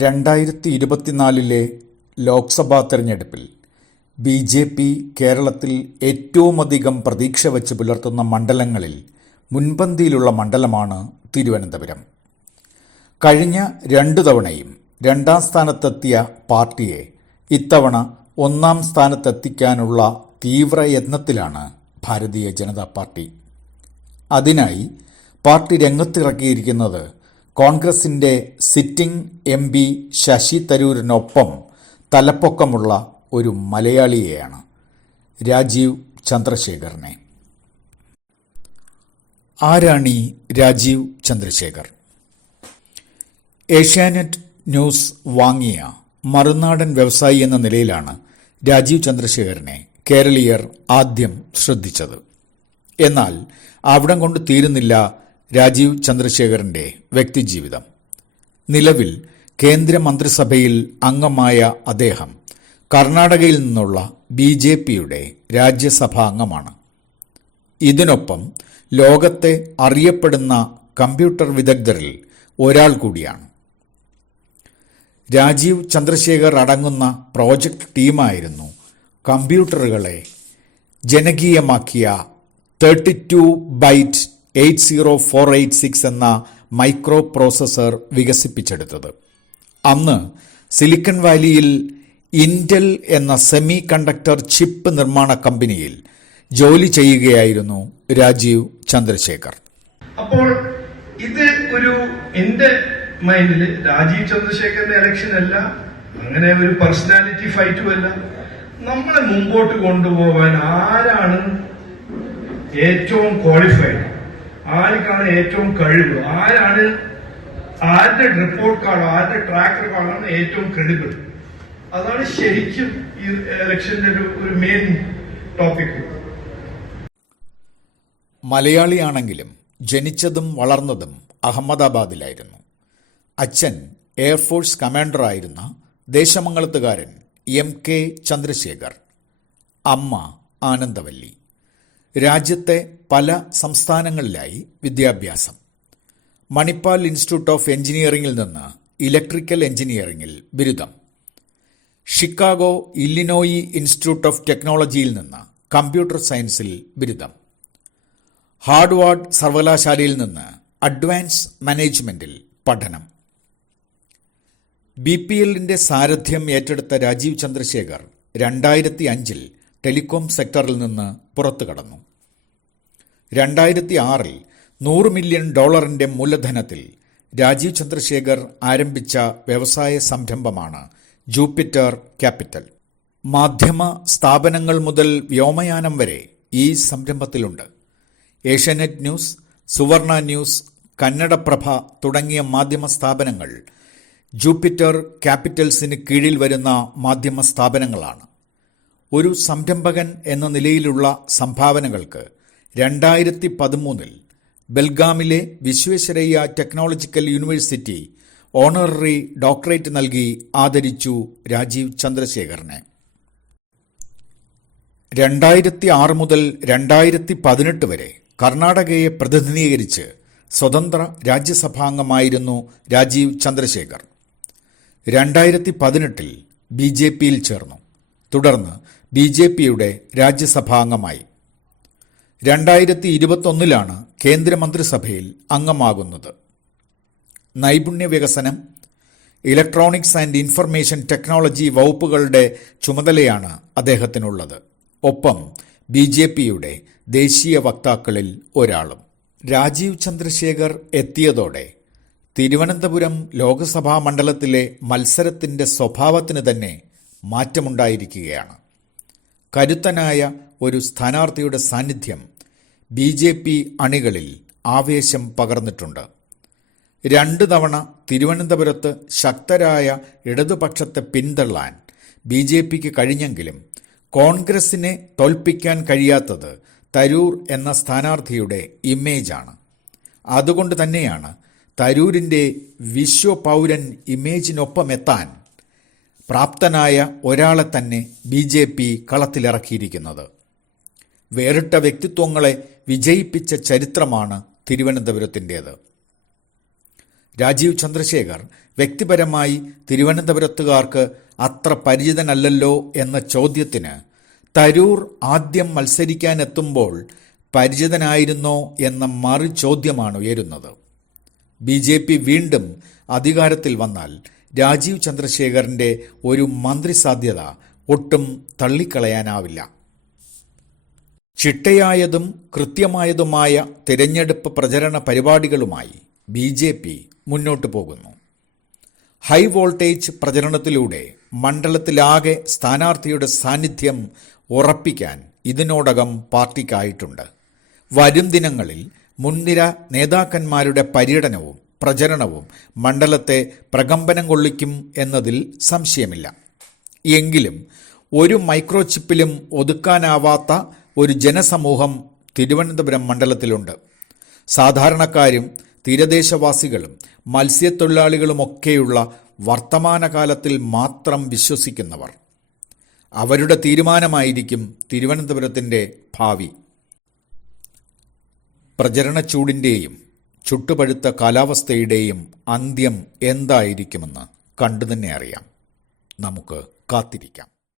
രണ്ടായിരത്തി ഇരുപത്തിനാലിലെ ലോക്സഭാ തെരഞ്ഞെടുപ്പിൽ ബി ജെ പി കേരളത്തിൽ ഏറ്റവുമധികം പ്രതീക്ഷ വച്ച് പുലർത്തുന്ന മണ്ഡലങ്ങളിൽ മുൻപന്തിയിലുള്ള മണ്ഡലമാണ് തിരുവനന്തപുരം. കഴിഞ്ഞ രണ്ടു തവണയും രണ്ടാം സ്ഥാനത്തെത്തിയ പാർട്ടിയെ ഇത്തവണ ഒന്നാം സ്ഥാനത്തെത്തിക്കാനുള്ള തീവ്രയത്നത്തിലാണ് ഭാരതീയ ജനതാ പാർട്ടി. അതിനായി പാർട്ടി രംഗത്തിറക്കിയിരിക്കുന്നത് കോൺഗ്രസിന്റെ സിറ്റിംഗ് എം പി ശശി തരൂരിനൊപ്പം തലപ്പൊക്കമുള്ള ഒരു മലയാളിയെയാണ് രാജീവ് ചന്ദ്രശേഖറിനെ ആരാണി രാജീവ് ചന്ദ്രശേഖർ? ഏഷ്യാനെറ്റ് ന്യൂസ് വാങ്ങിയ മറുനാടൻ വ്യവസായി എന്ന നിലയിലാണ് രാജീവ് ചന്ദ്രശേഖരനെ കേരളീയർ ആദ്യം ശ്രദ്ധിച്ചത്. എന്നാൽ അവിടം കൊണ്ട് തീരുന്നില്ല രാജീവ് ചന്ദ്രശേഖരന്റെ വ്യക്തിജീവിതം. നിലവിൽ കേന്ദ്രമന്ത്രിസഭയിൽ അംഗമായ അദ്ദേഹം കർണാടകയിൽ നിന്നുള്ള ബി ജെ പിയുടെ രാജ്യസഭാ അംഗമാണ് ഇതിനൊപ്പം ലോകത്തെ അറിയപ്പെടുന്ന കമ്പ്യൂട്ടർ വിദഗ്ധരിൽ ഒരാൾ കൂടിയാണ്. രാജീവ് ചന്ദ്രശേഖർ അടങ്ങുന്ന പ്രോജക്റ്റ് ടീമായിരുന്നു കമ്പ്യൂട്ടറുകളെ ജനകീയമാക്കിയ thirty two byte eight zero four eight six എന്ന മൈക്രോ പ്രോസസർ വികസിപ്പിച്ചെടുത്തത്. അന്ന് സിലിക്കൺ വാലിയിൽ ഇന്റൽ എന്ന സെമി കണ്ടക്ടർ ചിപ്പ് നിർമ്മാണ കമ്പനിയിൽ ജോലി ചെയ്യുകയായിരുന്നു രാജീവ് ചന്ദ്രശേഖർ. അപ്പോൾ ഇത് ഒരു എന്റെ മൈൻഡിൽ രാജീവ് ചന്ദ്രശേഖറിന്റെ ഇലക്ഷൻ അല്ല അങ്ങനെ ഒരു പേഴ്സണാലിറ്റി ഫൈറ്റും അല്ല. നമ്മളെ മുമ്പോട്ട് കൊണ്ടുപോകാൻ ആരാണ് ഏറ്റവും ക്വാളിഫൈഡ് ആർക്കാണ് ഏറ്റവും കഴിവ്? ആരാണ് ആരുടെ റിപ്പോർട്ട് കാർഡ് ആരുടെ ട്രാക്ക് റെക്കോർഡാണ് ഏറ്റവും ക്രെഡിബിൾ അതാണ് ശരിക്കും ഈ ഇലക്ഷന്റെ ഒരു മെയിൻ ടോപ്പിക് മലയാളിയാണെങ്കിലും ജനിച്ചതും വളർന്നതും അഹമ്മദാബാദിലായിരുന്നു. അച്ഛൻ എയർഫോഴ്സ് കമാൻഡറായിരുന്ന ദേശമംഗലത്തുകാരൻ എം കെ ചന്ദ്രശേഖർ. അമ്മ ആനന്ദവല്ലി. രാജ്യത്തെ പല സംസ്ഥാനങ്ങളിലായി വിദ്യാഭ്യാസം. മണിപ്പാൽ ഇൻസ്റ്റിറ്റ്യൂട്ട് ഓഫ് എഞ്ചിനീയറിംഗിൽ നിന്ന് ഇലക്ട്രിക്കൽ എഞ്ചിനീയറിംഗിൽ ബിരുദം. ഷിക്കാഗോ ഇല്ലിനോയി ഇൻസ്റ്റിറ്റ്യൂട്ട് ഓഫ് ടെക്നോളജിയിൽ നിന്ന് കമ്പ്യൂട്ടർ സയൻസിൽ ബിരുദം. ഹാർഡ്വാർഡ് സർവകലാശാലയിൽ നിന്ന് അഡ്വാൻസ് മാനേജ്മെന്റിൽ പഠനം. ബി പി എല്ലിന്റെ സാരഥ്യം ഏറ്റെടുത്ത രാജീവ് ചന്ദ്രശേഖർ രണ്ടായിരത്തി അഞ്ചിൽ ടെലികോം സെക്ടറിൽ നിന്ന് പുറത്തു കടന്നു രണ്ടായിരത്തി ആറിൽ നൂറ് മില്യൺ ഡോളറിന്റെ മൂലധനത്തിൽ രാജീവ് ചന്ദ്രശേഖർ ആരംഭിച്ച വ്യവസായ സംരംഭമാണ് ജൂപ്പിറ്റർ ക്യാപിറ്റൽ. മാധ്യമ സ്ഥാപനങ്ങൾ മുതൽ വ്യോമയാനം വരെ ഈ സംരംഭത്തിലുണ്ട്. ഏഷ്യാനെറ്റ് ന്യൂസ് സുവർണ ന്യൂസ് കന്നഡപ്രഭ തുടങ്ങിയ മാധ്യമ സ്ഥാപനങ്ങൾ ജൂപ്പിറ്റർ ക്യാപിറ്റൽസിന് കീഴിൽ വരുന്ന മാധ്യമ സ്ഥാപനങ്ങളാണ്. ഒരു സംരംഭകൻ എന്ന നിലയിലുള്ള സംഭാവനകൾക്ക് രണ്ടായിരത്തി പതിമൂന്നിൽ ബെൽഗാമിലെ Visvesvaraya technological university honorary doctorate നൽകി ആദരിച്ചു രാജീവ് ചന്ദ്രശേഖറിനെ രണ്ടായിരത്തി ആറ് മുതൽ രണ്ടായിരത്തി പതിനെട്ട് വരെ കർണാടകയെ പ്രതിനിധീകരിച്ച് സ്വതന്ത്ര രാജ്യസഭാംഗമായിരുന്നു രാജീവ് ചന്ദ്രശേഖർ. രണ്ടായിരത്തി പതിനെട്ടിൽ ബി ജെ പിയിൽ ചേർന്നു. തുടർന്ന് ബി ജെ പിയുടെ രാജ്യസഭാംഗമായി. രണ്ടായിരത്തി ഇരുപത്തൊന്നിലാണ് കേന്ദ്രമന്ത്രിസഭയിൽ അംഗമാകുന്നത്. നൈപുണ്യ വികസനം ഇലക്ട്രോണിക്സ് ആൻഡ് ഇൻഫർമേഷൻ ടെക്നോളജി വകുപ്പുകളുടെ ചുമതലയാണ് അദ്ദേഹത്തിനുള്ളത്. ഒപ്പം ബി ജെ പിയുടെ ദേശീയ വക്താക്കളിൽ ഒരാളും. രാജീവ് ചന്ദ്രശേഖർ എത്തിയതോടെ തിരുവനന്തപുരം ലോക്സഭാ മണ്ഡലത്തിലെ മത്സരത്തിന്റെ സ്വഭാവത്തിന് തന്നെ മാറ്റമുണ്ടായിരിക്കുകയാണ്. കരുത്തനായ ഒരു സ്ഥാനാർത്ഥിയുടെ സാന്നിധ്യം ബി ജെ പി അണികളിൽ ആവേശം പകർന്നിട്ടുണ്ട്. രണ്ട് തവണ തിരുവനന്തപുരത്ത് ശക്തരായ ഇടതുപക്ഷത്തെ പിന്തള്ളാൻ ബി ജെ പിക്ക് കഴിഞ്ഞെങ്കിലും കോൺഗ്രസിനെ തോൽപ്പിക്കാൻ കഴിയാത്തത് തരൂർ എന്ന സ്ഥാനാർത്ഥിയുടെ ഇമേജാണ്. അതുകൊണ്ട് തന്നെയാണ് തരൂരിന്റെ വിശ്വപൗരൻ ഇമേജിനൊപ്പം എത്താൻ പ്രാപ്തനായ ഒരാളെ തന്നെ ബി ജെ പി കളത്തിലിറക്കിയിരിക്കുന്നത്. വേറിട്ട വ്യക്തിത്വങ്ങളെ വിജയിപ്പിച്ച ചരിത്രമാണ് തിരുവനന്തപുരത്തിന്റേത്. രാജീവ് ചന്ദ്രശേഖർ വ്യക്തിപരമായി തിരുവനന്തപുരത്തുകാർക്ക് അത്ര പരിചിതനല്ലല്ലോ എന്ന ചോദ്യത്തിന് തരൂർ ആദ്യം മത്സരിക്കാനെത്തുമ്പോൾ പരിചിതനായിരുന്നോ എന്ന മറു ചോദ്യമാണ് ഉയരുന്നത്. ബി ജെ പി വീണ്ടും അധികാരത്തിൽ വന്നാൽ രാജീവ് ചന്ദ്രശേഖറിന്റെ ഒരു മന്ത്രി സാധ്യത ഒട്ടും തള്ളിക്കളയാനാവില്ല. ചിട്ടയായതും കൃത്യമായതുമായ തിരഞ്ഞെടുപ്പ് പ്രചരണ പരിപാടികളുമായി ബി ജെ പി മുന്നോട്ടു പോകുന്നു. ഹൈ വോൾട്ടേജ് പ്രചരണത്തിലൂടെ മണ്ഡലത്തിലാകെ സ്ഥാനാർത്ഥിയുടെ സാന്നിധ്യം ഉറപ്പിക്കാൻ ഇതിനോടകം പാർട്ടിക്കായിട്ടുണ്ട്. വരും ദിനങ്ങളിൽ മുൻനിര നേതാക്കന്മാരുടെ പര്യടനവും പ്രചരണവും മണ്ഡലത്തെ പ്രകമ്പനം കൊള്ളിക്കും എന്നതിൽ സംശയമില്ല. എങ്കിലും ഒരു മൈക്രോചിപ്പിലും ഒതുക്കാനാവാത്ത ഒരു ജനസമൂഹം തിരുവനന്തപുരം മണ്ഡലത്തിലുണ്ട്. സാധാരണക്കാരും തീരദേശവാസികളും മത്സ്യത്തൊഴിലാളികളുമൊക്കെയുള്ള വർത്തമാനകാലത്തിൽ മാത്രം വിശ്വസിക്കുന്നവർ. അവരുടെ തീരുമാനമായിരിക്കും തിരുവനന്തപുരത്തിന്റെ ഭാവി. പ്രചരണച്ചൂടിന്റെയും ചുട്ടുപഴുത്ത കാലാവസ്ഥയുടെയും അന്ത്യം എന്തായിരിക്കുമെന്ന് കണ്ടു തന്നെ അറിയാം. നമുക്ക് കാത്തിരിക്കാം.